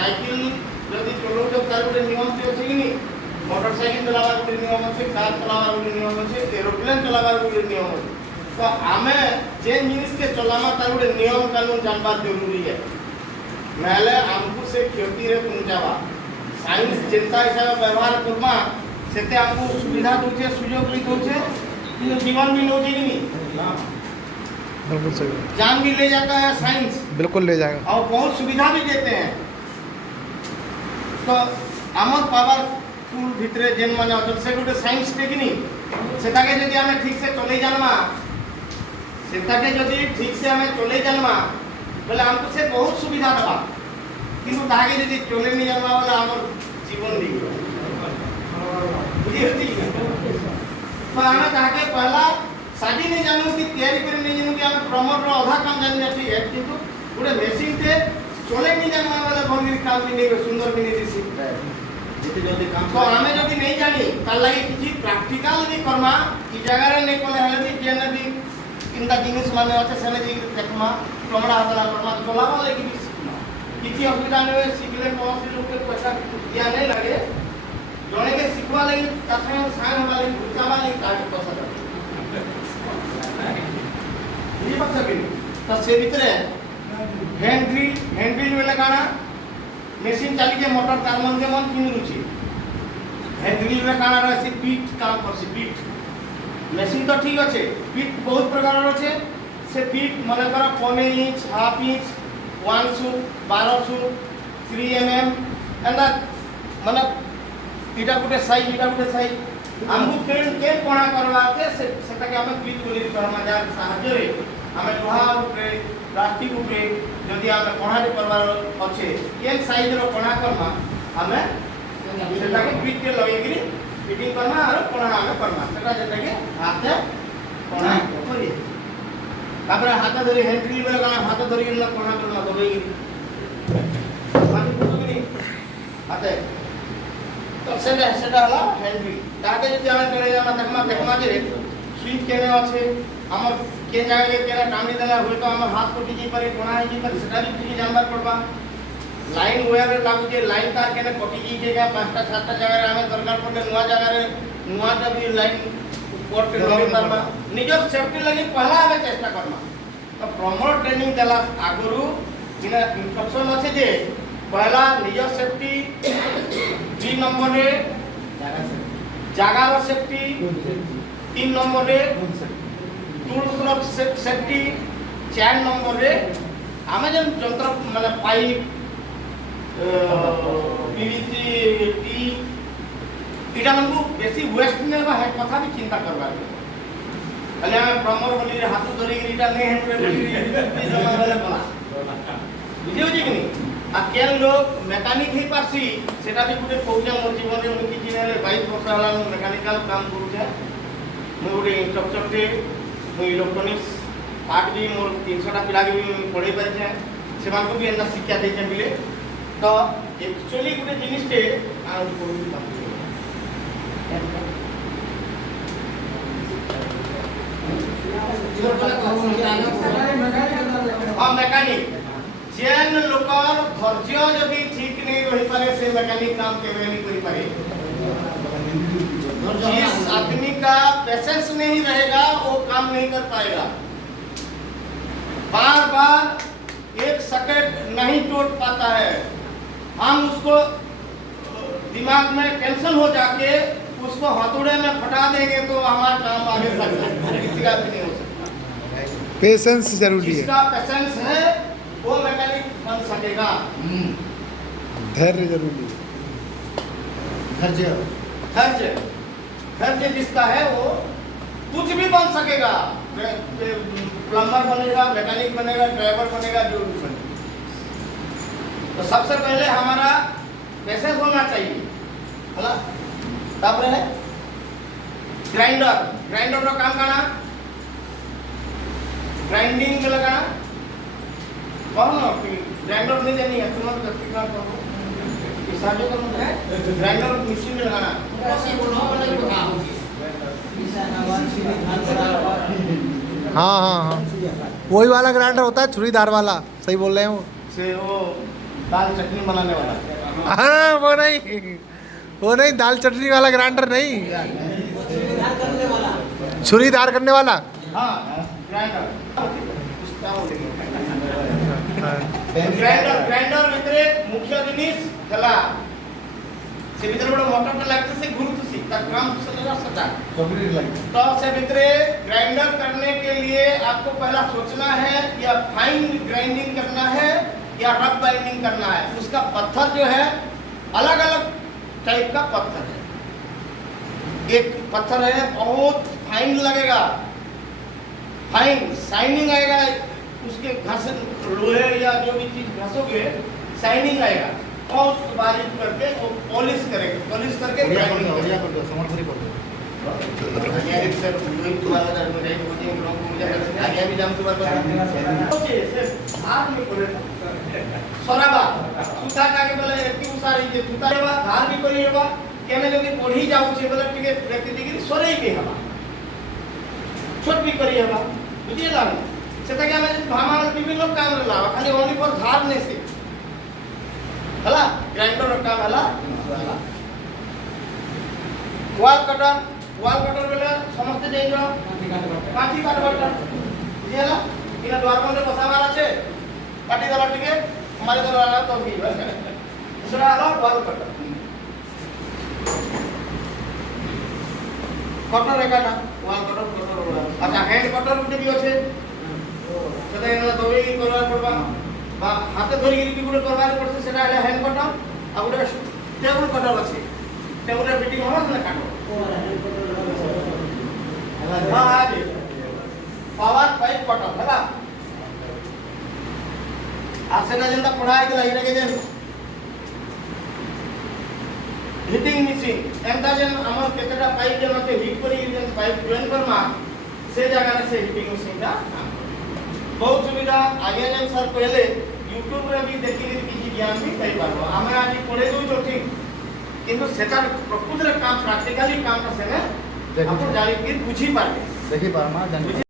Cycle जदि चलाउछ तार गोटे नियम थे कि नहीं, मोटरसाइकिल चलावार गोटे नियम अच्छे, कार चलावार गोटे नियम अच्छे, एरोप्लेन चलावार गोटे नियम अच्छे। तो आमे जे जिनिस के चलामा तार गोटे नियम कानून जानवा जरूरी है, नहले हमको से क्षति रे पहुंचावा। साइंस चिंता हिसाब व्यवहार करमा सेते हमको सुविधा दोचे, सुयोग भी दोचे, जीवन भी नोचे कि नहीं। बिल्कुल सही, जान भी ले जाता है साइंस, बिल्कुल ले जाएगा, और बहुत सुविधा भी देते हैं। तो आमर पावर टूल भितरे जेन माने अच्छे से गोटे साइंस टेक्निक सेटाके जदि हमें ठीक से चले जानवा, सेटाके जदि ठीक से हमें चले जानवा बोले हमको से बहुत सुविधा देवा, किंतु ताके जदि चले नहीं जानवा बोले हमर जीवन नहीं बुझी होती तो हमें ताके पहला साडी नहीं जानू कि तैयारी करे नहीं जानू कि हम प्रमोट रो आधा काम जानी ठीक है, किंतु गोटे मशीन ते चले नहीं जानवा वाला भंगी काम भी नहीं सुंदर भी नहीं दिसी जति जल्दी काम तो हमें जदि नहीं जानी तार लागि किछि प्रैक्टिकल भी करमा ई जगह रे नहीं कोले हेले भी जेने भी इंदा जिनिस माने अच्छे सेने जी देखमा कमड़ा हातला करमा चलावा लागि भी सीखना किछि असुविधा नहीं सीखले कौन लोग के पैसा दिया नहीं लगे जने के सिखवा लागि ताथे साइन वाले बुझावा लागि काट पैसा ये बात सके तो से भीतर हैंड ड्रिल वेला काना मशीन चली के मोटर कार मन के मन किन रुचि हैंड ड्रिल रे काना रहसी पीट काम करसी पीट मशीन तो ठीक अच्छे पीट बहुत प्रकार अच्छे से पीट मन कर 1 inch half inch 1 suit 12 suit 3 mm एंदा मन इटा गुटे साइज हमको के कोणा करवा के सेटा के हमें पीट बोली करमा जा सहाय्य रे हमें लोहा ऊपर प्लास्टिक ऊपर जदि हमें कोणा करवार अच्छे ये साइज रो कोणा करमा हमें सेटा के पीट के लगे कि फिटिंग करमा और कोणा हमें करमा सेटा जेटा के हाथे कोणा करी तापर हाथ धरी हैंड ड्रिल वाला गाना हाथ धरी ना कोणा करना दबेगी माटी पुटुनी हाथे तो सेटा हला हैंड ड्रिल ताके जदि हमें करे जाना देखमा जे स्विच केने अच्छे हमर के जगह के केना टांगी देला होय तो हमर हाथ कटि जी पारे कोणा है जी पर सेटा भी कुछ जानबार पड़बा लाइन वायर लागु जे लाइन तार केने कटि जी के 5टा 7टा जगह रे हमें दरकार पड़े नुवा जगह रे नुवाटा भी लाइन ऊपर के लगे पारबा निजर सेफ्टी लगी पहला हमें चेष्टा करना तो प्रमोट ट्रेनिंग देला आगुरु बिना इंस्ट्रक्शन अच्छे जे पहला निजर सेफ्टी 2 नंबर रे जागार सेफ्टी 3 नंबर रे टूल सेफ्टी 4 नंबर रे आमे जन जंत्र माने पाइप पीवीसी टी इटा हमको बेसी वेस्ट ने बा है कथा भी चिंता करबा खाली हमें प्रमोर बोली हाथ धरी इटा नहीं है बोली जमा वाला बला बुझियो जी कि नहीं आ केन लोग मैकेनिक ही पासी सेटा भी गुटे पौजा मोर जीवन रे मुकी जिने 22 वर्ष होला मैकेनिकल काम करू छे मो गुटे इंस्ट्रक्टर थे मो इलेक्ट्रॉनिक्स पार्ट भी मोर 300 टा पिला भी पढ़े पारे छे सेमान को भी एना शिक्षा दे छे मिले तो एक्चुअली गुटे जिनिस टे आ हां मैकेनिक जेन लोकर धैर्य जदि ठीक नहीं रही पारे से मैकेनिक काम केवे नहीं करी पारे जिस आदमी का पेशेंस नहीं रहेगा वो काम नहीं कर पाएगा बार बार एक सेकंड नहीं टूट पाता है हम उसको दिमाग में टेंशन हो जाके उसको हथौड़े में फटा देंगे तो हमारा काम आगे सकता है किसी का भी नहीं हो सकता पेशेंस जरूरी है जिसका पेशेंस है वो मैकेनिक बन सकेगा धैर्य जरूरी है धैर्य जिसका है वो कुछ भी बन सकेगा प्लम्बर बनेगा मैकेनिक बनेगा ड्राइवर बनेगा जो भी बनेगा तो सबसे पहले हमारा पेशेंस होना चाहिए है तब है ग्राइंडर रो काम करना ग्राइंडिंग में लगाना कौन ग्राइंडर नहीं जानी है तुम कितना साजो करना है ग्राइंडर मशीन में लगाना हाँ वही वाला ग्राइंडर होता है छुरीदार वाला, सही बोल रहे हैं वो से वो दाल चटनी बनाने वाला। हाँ वो नहीं दाल चटनी वाला ग्राइंडर नहीं, छुरीदार करने वाला। हाँ ग्राइंडर ग्राइंडर ग्राइंडर भितरे मुख्य जिनिस हेला से भितरे बड़ा मोटरटा लागते से घुरुतसी तार काम चलेगा सटा तो से भितरे ग्राइंडर करने के लिए आपको पहला सोचना है या फाइन ग्राइंडिंग करना है या रफ बाइंडिंग करना है। उसका पत्थर जो है अलग अलग टाइप का पत्थर है। एक पत्थर है बहुत फाइन लगेगा, फाइन शाइनिंग आएगा, उसके घस लोहे या जो भी चीज घसोगे शाइनिंग आएगा, बहुत बारीक करके वो पॉलिश करेंगे, पॉलिश करके ग्राइंडिंग करेंगे। आगे भी जाम तुम्हारे सराबा सुता काके बोले एति उसारी जे सुता हेबा धार भी करी हेबा केने जदी पढ़ी जाउ छे बोले टिके व्यक्ति डिग्री सरेई भी हेबा छोट भी करी हेबा बुझिला सेटा के हमें भामाल विभिन्न काम रे लावा खाली ओनली पर धार ने से हला ग्राइंडर रो काम हला वाल कटर बेले समस्त जाई जाओ काठी काटबाटा बुझिला इना द्वार बंदे बसावार আছে काटी दला टिके हमारे दला वाला तो भी बस दूसरा आला वाल कटर कटर एकाटा वाल कटर अच्छा हैंड कटर गुटे भी আছে সেটা এলা দবেই করবার পড়বা বা হাতে ধরে গিরি গুলো করবার পড়ছে সেটা হলো হ্যান্ড কটর আর ওটা টেবিল কটর আছে টেবিলের ফিটিং হবে না কাটো হ্যাঁ আছে পাওয়ার পাইপ কটর ହେଲା আর সেটা যেটা পড়া হইছিল এটাকে যে হিটিং মেশিন এন্টা যেন আমার কেতেটা পাইপ যেন আছে হিট করি যেন পাইপ জয়েন করমা সেই জায়গায় সে হিটিং মেশিনটা बहुत सुविधा आगे जन सर पहले यूट्यूब रे भी देखि किछि ज्ञान भी कई पारबो हमें आज पढ़े दउ तो ठीक किंतु सेटार प्रकृत रे काम प्रैक्टिकली काम का सेने अपन जानि फिर बुझी पारबे देखि पारमा जानि